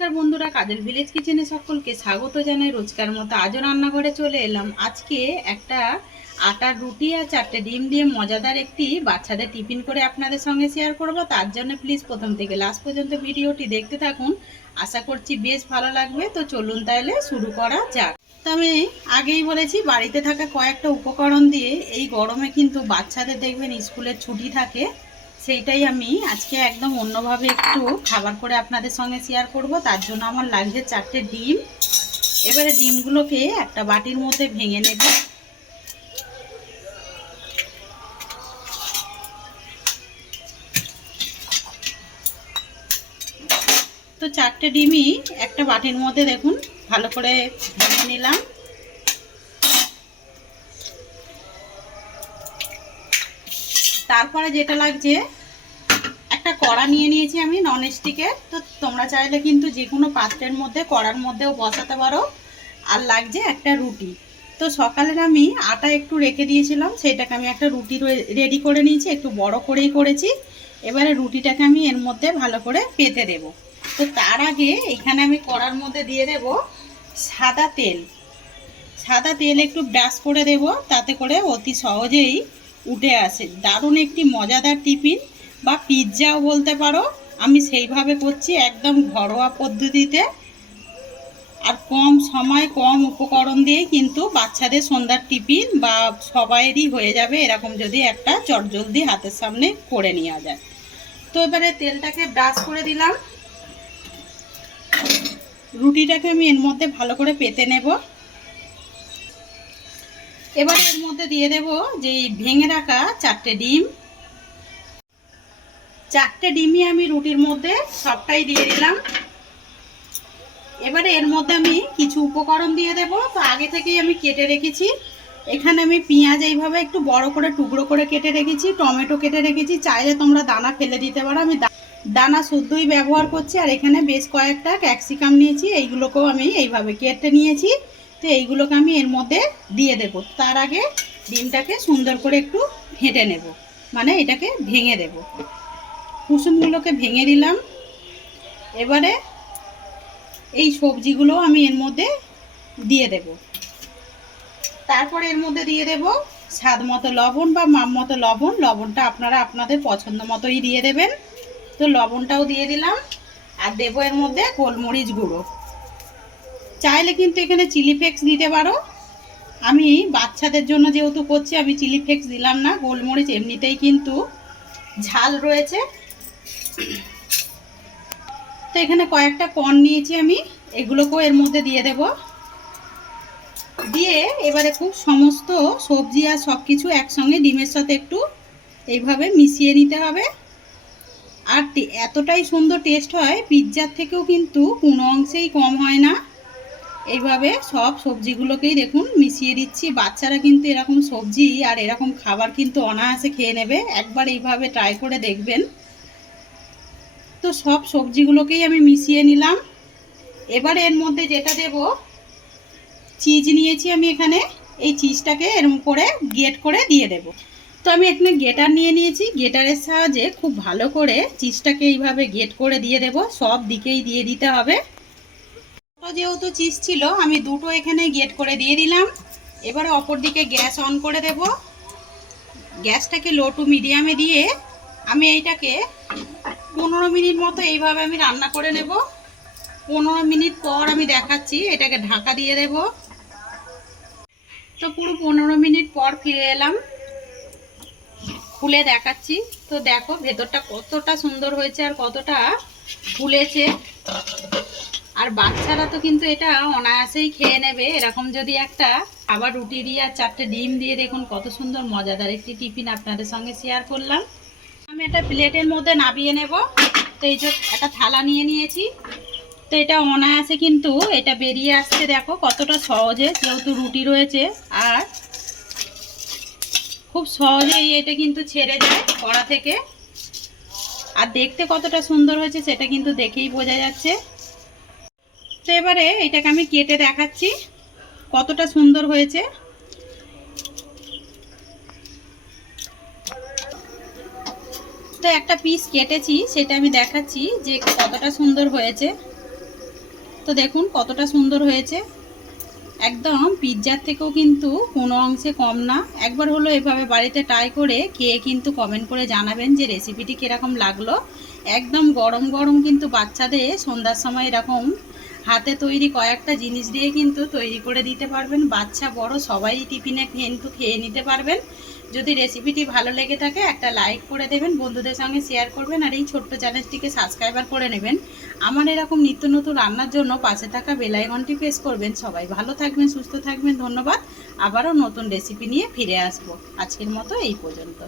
নমস্কার বন্ধুরা, কাজল ভিলেজ কিচেনে সকলকে স্বাগত জানাই। রোজকার মতো আজও রান্নাঘরে চলে এলাম। আজকে একটা আটার রুটি আর 4টে ডিম দিয়ে মজাদার একটি বাচ্চাদের টিফিন করে আপনাদের সঙ্গে শেয়ার করব। তার জন্য প্লিজ প্রথম থেকে লাস্ট পর্যন্ত ভিডিওটি দেখতে থাকুন। আশা করছি বেশ ভালো লাগবে। তো চলুন তাহলে শুরু করা যাক। তো আমি আগেই বলেছি, বাড়িতে থাকা কয়েকটা উপকরণ দিয়ে এই গরমে কিন্তু বাচ্চাদের দেখবেন স্কুলের ছুটি থাকে, সেইটাই আমি আজকে একদম অন্যভাবে একটু খাবার করে আপনাদের সঙ্গে শেয়ার করব। তার জন্য আমার লাগছে 4টে ডিম। এবারে ডিমগুলোকে একটা বাটির মধ্যে ভেঙে নেব। তো 4টে ডিমই একটা বাটির মধ্যে দেখুন ভালো করে ভেঙে নিলাম। তারপরে যেটা লাগছে, একটা কড়া নিয়ে নিয়েছি আমি ননস্টিকের। তো তোমরা চাইলে কিন্তু যে কোনো পাত্রের মধ্যে, কড়ার মধ্যেও বসাতে পারো। আর লাগছে একটা রুটি। তো সকালের আমি আটা একটু রেখে দিয়েছিলাম, সেটাকে আমি একটা রুটি রেডি করে নিয়েছি, একটু বড় করেই করেছি। এবারে রুটিটাকে আমি এর মধ্যে ভালো করে পেতে দেব। তো তার আগে এখানে আমি কড়ার মধ্যে দিয়ে দেব সাদা তেল। সাদা তেল একটু ব্রাশ করে দেব, তাতে করে অতি সহজেই উঠে আসে। দারুণ একটি মজাদার টিফিন বা পিৎজাও বলতে পারো। আমি সেইভাবে করছি, একদম ঘরোয়া পদ্ধতিতে আর কম সময় কম উপকরণ দিয়ে কিন্তু বাচ্চাদের সন্ধ্যার টিফিন বা সবাইয়েরই হয়ে যাবে এরকম যদি একটা চটজলদি হাতের সামনে করে নেওয়া যায়। তো এবারে তেলটাকে ব্রাশ করে দিলাম। রুটিটাকে আমি এর মধ্যে ভালো করে পেতে নেব। এবার এর মধ্যে দিয়ে দেব যে ভেঙে রাখা 4টে ডিম। 4টে ডিমই আমি রুটির মধ্যে সবটাই দিয়ে দিলাম। এবারে এর মধ্যে আমি কিছু উপকরণ দিয়ে দেব। তো আগে থেকেই আমি কেটে রেখেছি। এখানে আমি পেঁয়াজ এইভাবে একটু বড় করে টুকরো করে কেটে রেখেছি, টমেটো কেটে রেখেছি। চাইলে তোমরা দানা ফেলে দিতে পারো, আমি দানা শুদ্ধই ব্যবহার করছি। আর এখানে বেশ কয়েকটা ক্যাপসিকাম নিয়েছি, এইগুলোকেও আমি এইভাবে কেটে নিয়েছি। তো এইগুলোকে আমি এর মধ্যে দিয়ে দেব। তার আগে ডিমটাকে সুন্দর করে একটু ফেটে নেব, মানে এটাকে ভেঙে দেব। কুসুমগুলোকে ভেঙে দিলাম। এবারে এই সবজিগুলো আমি এর মধ্যে দিয়ে দেব। তারপরে এর মধ্যে দিয়ে দেব স্বাদ মতো লবণ বা মাপ মতো লবণ। লবণটা আপনারা আপনাদের পছন্দ মতোই দিয়ে দেবেন। তো লবণটাও দিয়ে দিলাম। আর দেব এর মধ্যে গোলমরিচ গুঁড়ো। চাইলে কিন্তু এখানে চিলি ফ্লেক্স দিতে পারো। আমি বাচ্চাদের জন্য যেহেতু করছি, আমি চিলি ফ্লেক্স দিলাম না। গোলমরিচ এমনিতেই কিন্তু ঝাল রয়েছে। তো এখানে কয়েকটা কর্ন নিয়েছি আমি, এগুলোকেও এর মধ্যে দিয়ে দেব। দিয়ে এবারে খুব সমস্ত সবজি আর সব কিছু একসঙ্গে ডিমের সাথে একটু এইভাবে মিশিয়ে নিতে হবে। আর এতটাই সুন্দর টেস্ট হয়, পিৎজার থেকেও কিন্তু কোনো অংশেই কম হয় না। এইভাবে সব সবজিগুলোকেই দেখুন মিশিয়ে দিচ্ছি। বাচ্চারা কিন্তু এরকম সবজি আর এরকম খাবার কিন্তু অনায়াসে খেয়ে নেবে। একবার এইভাবে ট্রাই করে দেখবেন। তো সব সবজিগুলোকেই আমি মিশিয়ে নিলাম। এবার এর মধ্যে যেটা দেব, চিজ নিয়েছি আমি এখানে। এই চিজটাকে এর উপরে গ্রেট করে দিয়ে দেব। তো আমি এখানে গ্রেটার নিয়ে নিয়েছি। গ্রেটারের সাহায্যে খুব ভালো করে চিজটাকে এইভাবে গ্রেট করে দিয়ে দেব। সব দিকেই দিয়ে দিতে হবে। যেহেতু চিজ ছিল, আমি দুটো এখানে গ্রেট করে দিয়ে দিলাম। এবারে অপর দিকে গ্যাস অন করে দেব। গ্যাসটাকে লো টু মিডিয়ামে দিয়ে আমি এইটাকে 15 মিনিট মতো এইভাবে আমি রান্না করে নেব। 15 মিনিট পর আমি দেখাচ্ছি, এটাকে ঢাকা দিয়ে দেব। তো পুরো 15 মিনিট পর ফিরে এলাম, খুলে দেখাচ্ছি। তো দেখো ভেতরটা কতটা সুন্দর হয়েছে আর কতটা ফুলেছে। আর বাচ্চারা তো কিন্তু এটা অনায়াসেই খেয়ে নেবে এরকম যদি একটা আবার রুটি দিয়ে আর 4টে ডিম দিয়ে। দেখুন কত সুন্দর মজাদার একটি টিফিন আপনাদের সঙ্গে শেয়ার করলাম। আমি একটা প্লেটের মধ্যে নামিয়ে নেব। তো এই যে একটা থালা নিয়ে নিয়েছি। তো এটা অনায়াসে কিন্তু এটা বেরিয়ে আসছে। দেখো কতটা সহজে, যেহেতু রুটি রয়েছে আর খুব সহজেই এটা কিন্তু ছেড়ে যায় কড়া থেকে। আর দেখতে কতটা সুন্দর হয়েছে সেটা কিন্তু দেখেই বোঝা যাচ্ছে। তো এবারে এটাকে আমি কেটে দেখাচ্ছি কতটা সুন্দর হয়েছে। তো একটা পিস কেটেছি, সেটা আমি দেখাচ্ছি যে কতটা সুন্দর হয়েছে। তো দেখুন কতটা সুন্দর হয়েছে, একদম পিৎজার থেকেও কিন্তু কোনো অংশে কম না। একবার হলো এভাবে বাড়িতে ট্রাই করে খেয়ে কিন্তু কমেন্ট করে জানাবেন যে রেসিপিটি কীরকম লাগলো। একদম গরম গরম কিন্তু বাচ্চাদের সন্ধ্যার সময় এরকম হাতে তৈরি কয়েকটা জিনিস দিয়ে কিন্তু তৈরি করে দিতে পারবেন, বাচ্চা বড় সবাই টিফিনে কিন্তু খেয়ে নিতে পারবেন। যদি রেসিপিটি ভালো লেগে থাকে একটা লাইক করে দেবেন, বন্ধুদের সঙ্গে শেয়ার করবেন, আর এই ছোট্ট চ্যানেলটিকে সাবস্ক্রাইবার করে নেবেন। আমার এরকম নিত্য নতুন রান্নার জন্য পাশে থাকা বেল আইকনটি প্রেস করবেন। সবাই ভালো থাকবেন, সুস্থ থাকবেন, ধন্যবাদ। আবারও নতুন রেসিপি নিয়ে ফিরে আসবো। আজকের মতো এই পর্যন্ত।